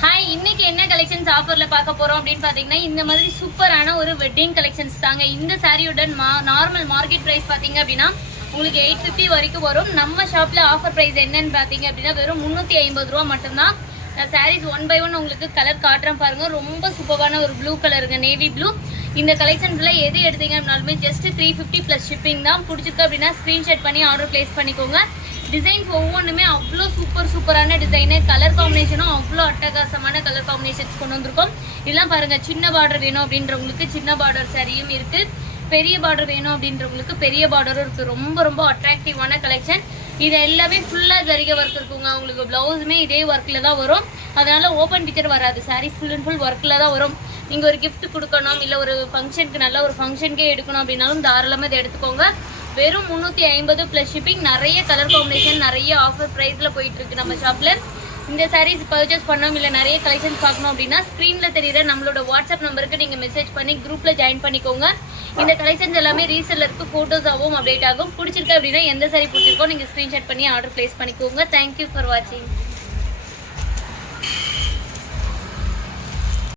Hi, இன்னைக்கு என்ன collections ஆஃபர்ல பார்க்க போறோம் அப்படின்னு பாத்தீங்கன்னா இந்த மாதிரி சூப்பரான ஒரு வெட்டிங் கலெக்ஷன்ஸ் தாங்க. இந்த சாரியோட நார்மல் மார்க்கெட் பிரைஸ் பாத்தீங்க அப்படின்னா உங்களுக்கு 850 வரைக்கும் வரும். நம்ம ஷாப்ல ஆஃபர் பிரைஸ் என்னன்னு பாத்தீங்க அப்படின்னா வெறும் 350 ரூபா மட்டும்தான். சாரீஸ் 1 by 1 உங்களுக்கு கலர் காட்டுறேன் பாருங்க. ரொம்ப சூப்பரான ஒரு ப்ளூ கலருங்க, நேவி ப்ளூ. இந்த கலெக்ஷன்ஸ்ல எது எடுத்தீங்க அப்படின்னாலுமே ஜஸ்ட் 350 ப்ளஸ் ஷிப்பிங் தான். பிடிச்சிருக்கு அப்படின்னா ஸ்கிரீன்ஷாட் பண்ணி ஆர்டர் பிளேஸ் பண்ணிக்கோங்க. டிசைன்ஸ் ஒவ்வொன்றுமே அவ்வளோ சூப்பரான டிசைனு, கலர் காம்பினேஷனும் அவ்வளோ அட்டகாசமான கலர் காம்பினேஷன்ஸ் கொண்டு வந்திருக்கோம். இதெல்லாம் பாருங்க, சின்ன பார்டர் வேணும் அப்படின்றவங்களுக்கு சின்ன பார்டர் சரியும் இருக்கு, பெரிய பார்டர் வேணும் அப்படின்றவங்களுக்கு பெரிய பார்டரும் இருக்கு. ரொம்ப அட்ராக்டிவான கலெக்ஷன். இது எல்லாமே ஃபுல்லா ஜரிகை ஒர்க் இருக்குங்க. உங்களுக்கு பிளவுஸுமே இதே ஒர்க்ல தான் வரும். அதனால ஓப்பன் பிக்சர் வராது. சாரி ஃபுல் அண்ட் ஃபுல் ஒர்க்ல தான் வரும். நீங்க ஒரு கிஃப்ட் கொடுக்கணும், இல்ல ஒரு ஃபங்க்ஷனுக்கு, நல்ல ஒரு ஃபங்க்ஷனுக்கே எடுக்கணும் அப்படின்னாலும் தாராளமாக இதை எடுத்துக்கோங்க. வெறும் 350 ப்ளஸ் ஷிப்பிங். நிறைய கலர் காம்பினேஷன், நிறைய ஆஃபர் ப்ரைஸில் போயிட்டு இருக்கு நம்ம ஷாப்ல. இந்த சாரீஸ் பர்ச்சேஸ் பண்ணோம், இல்லை நிறைய கலெக்ஷன்ஸ் பார்க்கணும் அப்படின்னா ஸ்க்ரீனில் தெரியுற நம்மளோட வாட்ஸ்அப் நம்பருக்கு நீங்கள் மெசேஜ் பண்ணி குரூப்பில் ஜாயின் பண்ணிக்கோங்க. இந்த கலெக்ஷன்ஸ் எல்லாமே ரீசெல்லருக்கு ஃபோட்டோஸாகவும் அப்டேட் ஆகும். பிடிச்சிருக்கு அப்படின்னா எந்த சாரி பிடிச்சிருக்கோ நீங்கள் ஸ்க்ரீன்ஷாட் பண்ணி ஆர்டர் பிளேஸ் பண்ணிக்கோங்க. தேங்க்யூ ஃபார் வாட்சிங்.